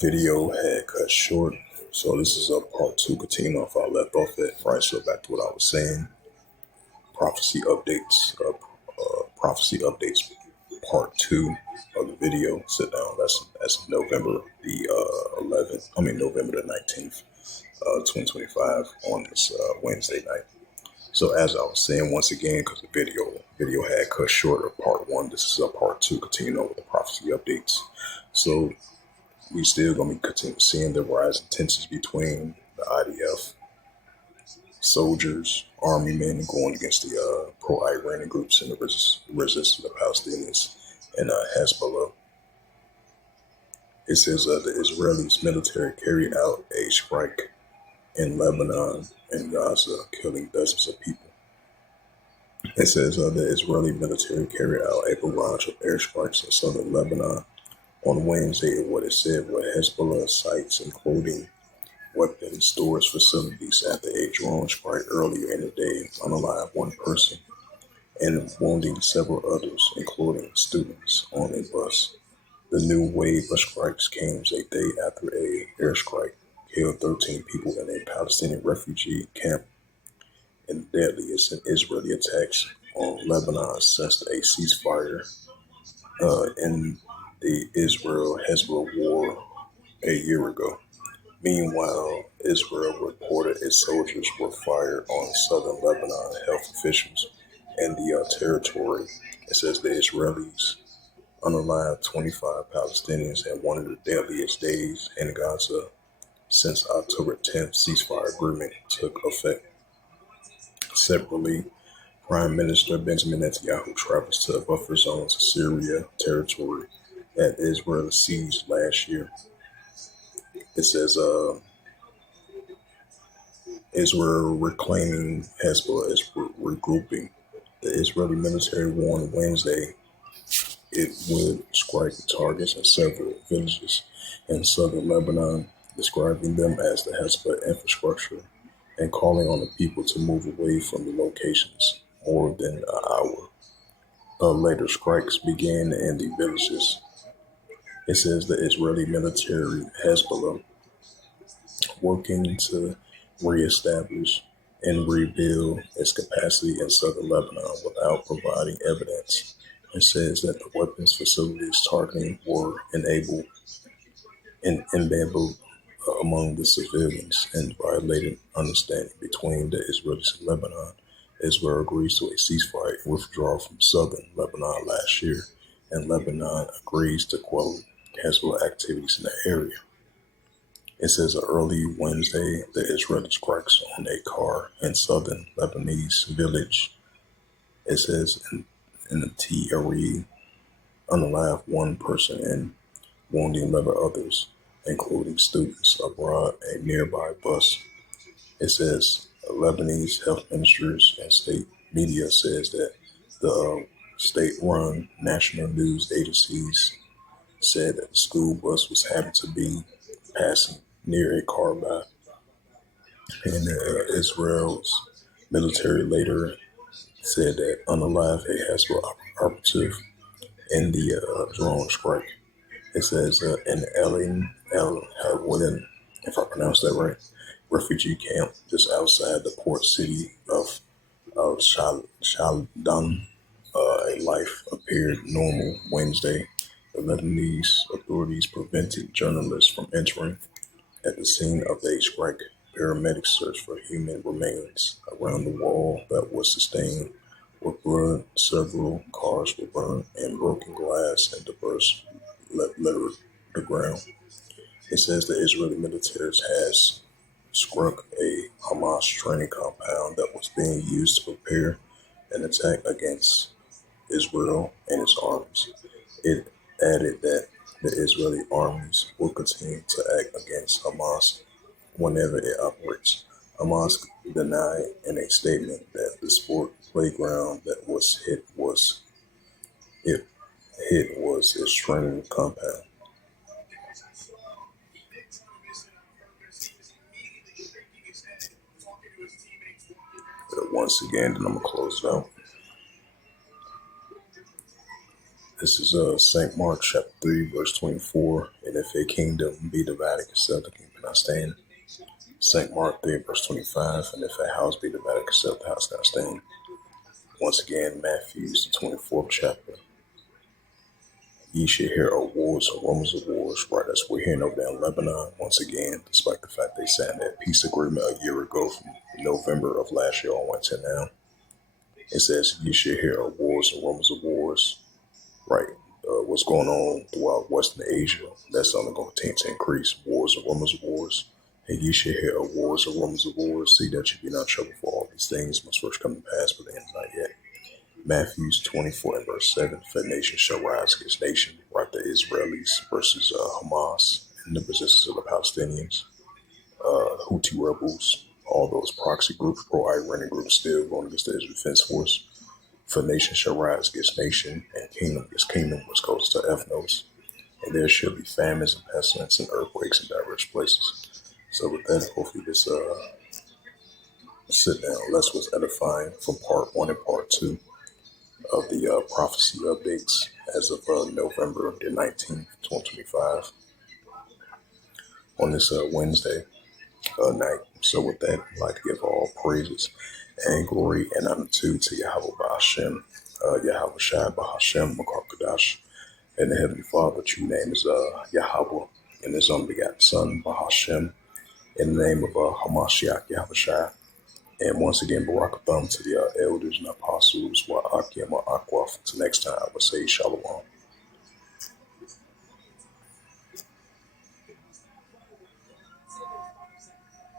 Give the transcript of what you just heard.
Video had cut short, so this is a part two, continuing off I left off at. Right, so back to what I was saying. Prophecy updates. Prophecy updates, part two of the video. Sit down lesson. That's November the 11th. November the 19th, 2025, on this Wednesday night. So as I was saying, once again, because the video had cut short of part one, this is a part two, continuing on with the prophecy updates. So we still gonna be continue seeing the rising tensions between the IDF soldiers, army men going against the pro-Iranian groups and the resistance of the Palestinians and Hezbollah. It says the Israelis military carried out a strike in Lebanon and Gaza, killing dozens of people. It says the Israeli military carried out a barrage of airstrikes in southern Lebanon on Wednesday at what it said were Hezbollah sites, including weapons stores facilities, after a drone strike earlier in the day unalived one person and wounding several others, including students, on a bus. The new wave of strikes came a day after a airstrike killed 13 people in a Palestinian refugee camp and the deadliest Israeli attacks on Lebanon since a ceasefire in the Israel-Hezbollah war a year ago. Meanwhile, Israel reported its soldiers were fired on southern Lebanon health officials and the territory. It says the Israelis unalived 25 Palestinians in one of the deadliest days in Gaza since October 10th ceasefire agreement took effect. Separately, Prime Minister Benjamin Netanyahu travels to buffer zones of Syria territory that Israel seized last year. It says Israel reclaiming Hezbollah is regrouping. The Israeli military warned Wednesday it would strike targets in several villages in southern Lebanon, describing them as the Hezbollah infrastructure and calling on the people to move away from the locations. More than an hour later, strikes began in the villages. It says the Israeli military, Hezbollah, working to reestablish and rebuild its capacity in southern Lebanon without providing evidence. It says that the weapons facilities targeting were embedded among the civilians and violated understanding between the Israelis and Lebanon. Israel agrees to a ceasefire and withdrawal from southern Lebanon last year, and Lebanon agrees to quell Hezbollah activities in the area. It says early Wednesday, the Israeli strikes on a car in southern Lebanese village. It says in the T area, unalived one person and wounding 11 others, including students aboard a nearby bus. It says Lebanese health ministers and state media says that the state-run national news agencies said that the school bus was happened to be passing near a car by, and Israel's military later said that unalived a Hezbollah operative in the drone strike. It says in El Hawlin, if I pronounce that right, refugee camp just outside the port city of Shaldan, a life appeared normal Wednesday. The Lebanese authorities prevented journalists from entering. At the scene of the strike, paramedics searched for human remains around the wall that was sustained with blood. Several cars were burned, and broken glass and debris littered the ground. It says the Israeli military has struck a Hamas training compound that was being used to prepare an attack against Israel and its armies. It added that the Israeli armies will continue to act against Hamas whenever it operates. Hamas denied in a statement that the sport playground that it hit was its training compound. But once again, then I'm gonna close it out. This is St. Mark chapter 3, verse 24. And if a kingdom be divided, itself the kingdom cannot stand. St. Mark 3, verse 25. And if a house be divided, itself the house cannot stand. Once again, Matthew's the 24th chapter. Ye shall hear of wars or rumors of wars. Right, that's what we're hearing over there in Lebanon. Once again, despite the fact they signed that peace agreement a year ago from November of last year on to now. It says, ye shall hear of wars and rumors of wars. Right, what's going on throughout Western Asia, that's only going to continue to increase. Wars and rumors of wars. And ye shall hear of wars and rumors of wars. See that you be not troubled, for all these things must first come to pass, but the end is not yet. Matthews 24 and verse 7, for nation shall rise against nation, right? The Israelis versus Hamas and the resistance of the Palestinians, Houthi rebels, all those proxy groups, pro-Iranian groups still going against the Israel Defense Force. For nation shall rise against nation, and kingdom against kingdom, which goes to ethnos. And there shall be famines and pestilence and earthquakes in diverse places. So with that, hopefully this sit-down lesson was edifying from part 1 and part 2 of the prophecy updates as of November the 19th, 2025 on this Wednesday night. So with that, I'd like to give all praises and glory and honor to Yahweh Ba'ashem, Yahweh Shai Ba'ashem Makar and the Heavenly Father. True name is Yahweh, and His only begotten Son Ba'ashem, in the name of Hamashiach Yahweh Shai. And once again, Barakatham to the elders and apostles, Wa'akim Wa'akwaf. Until next time, I would say Shalom.